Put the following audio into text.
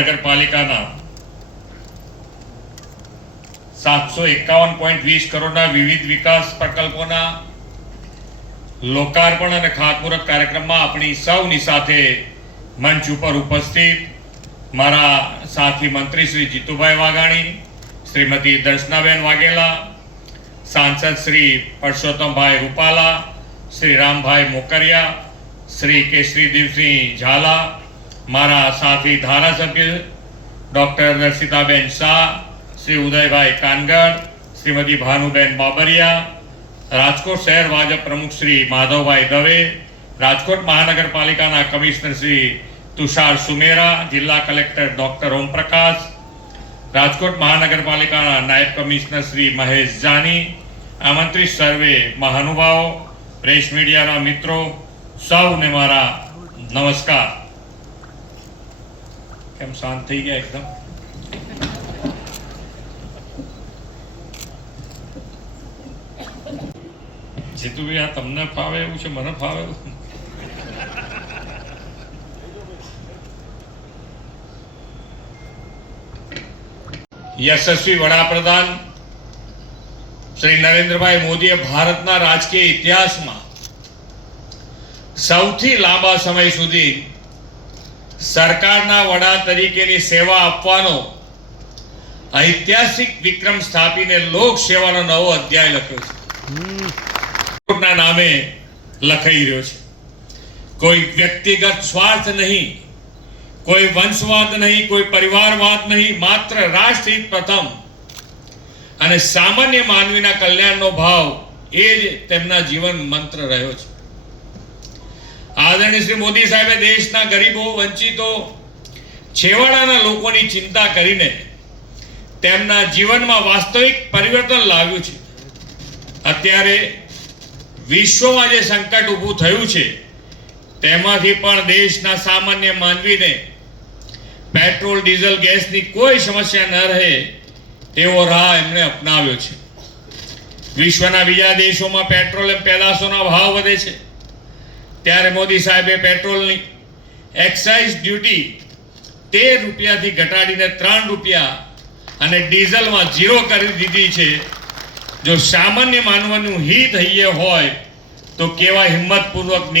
નગરપાલિકાના 751.20 કરોડના વિવિધ વિકાસ પ્રકલ્પોના લોકાર્પણ અને ખાતમુહૂર્ત કાર્યક્રમમાં આપણી સૌની સાથે મંચ ઉપર ઉપસ્થિત મારા સાથી મંત્રી શ્રી જીતુભાઈ વાઘાણી, શ્રીમતી દર્શનાબેન વાઘેલા, सांसद श्री परसोत्तम भाई रूपाला, श्री राम भाई मोकरिया, श्री केसरी दिवसिंह झाला, मारा साथी धारासभ्य डॉक्टर रसिताबेन शाह, श्री उदय भाई कानगड़, श्रीमती भानुबेन बाबरिया, राजकोट शहर भाजप प्रमुख श्री माधव भाई दवे, राजकोट महानगरपालिका कमिश्नर श्री तुषार सुमेरा, जिला कलेक्टर डॉक्टर ओम प्रकाश, राजकोट महानगरपालिका नायब कमिश्नर श्री महेश जानी, आमंत्रित सर्वे महानुभाव, प्रेस मीडिया मित्रों, सौने मारा नमस्कार। केम शांत थी गया एकदम? जीतू भाई आ तमने फावे एवुं छे, मने फावे एवुं? यशस्वी वडाप्रधान श्री नरेन्द्रभाई मोदीए भारतना राजकीय इतिहास में सौथी लांबा समय सुधी सरकारना वडा तरीकेनी सेवा आपवानो ऐतिहासिक विक्रम स्थापीने लोक सेवानो नवो अध्याय लख्यो छे। ना नामे लखाई रह्यो छे। कोई व्यक्तिगत स्वार्थ नहीं, कोई वंशवाद नहीं, कोई परिवारवाद नहीं, मात्र राष्ट्रहित प्रथम અને સામાન્ય માનવીના કલ્યાણનો ભાવ એ જ તેમના જીવન મંત્ર રહ્યો છે। આદરણીય શ્રી મોદી સાહેબે દેશના ગરીબો, વંચિતો, છેવાડાના લોકોની ચિંતા કરીને તેમના જીવનમાં વાસ્તવિક પરિવર્તન લાવ્યું છે। અત્યારે વિશ્વમાં જે સંકટ ઊભું થયું છે તેમાંથી પણ દેશના સામાન્ય માનવીને પેટ્રોલ, ડીઝલ, ગેસની કોઈ સમસ્યા ન રહે તેવો રાહ એમણે અપનાવ્યો છે। વિશ્વના બીજા દેશોમાં પેટ્રોલ પેદાશોના ભાવ વધે છે, ત્યારે મોદી સાહેબે પેટ્રોલની એક્સાઇઝ ડ્યુટી 13 રૂપિયાથી ઘટાડીને 3 રૂપિયા અને ડીઝલમાં 0 કરી દીધી છે। જો સામાન્ય માનવનું હિત હૈયે હોય તો કેવા હિંમતપૂર્વક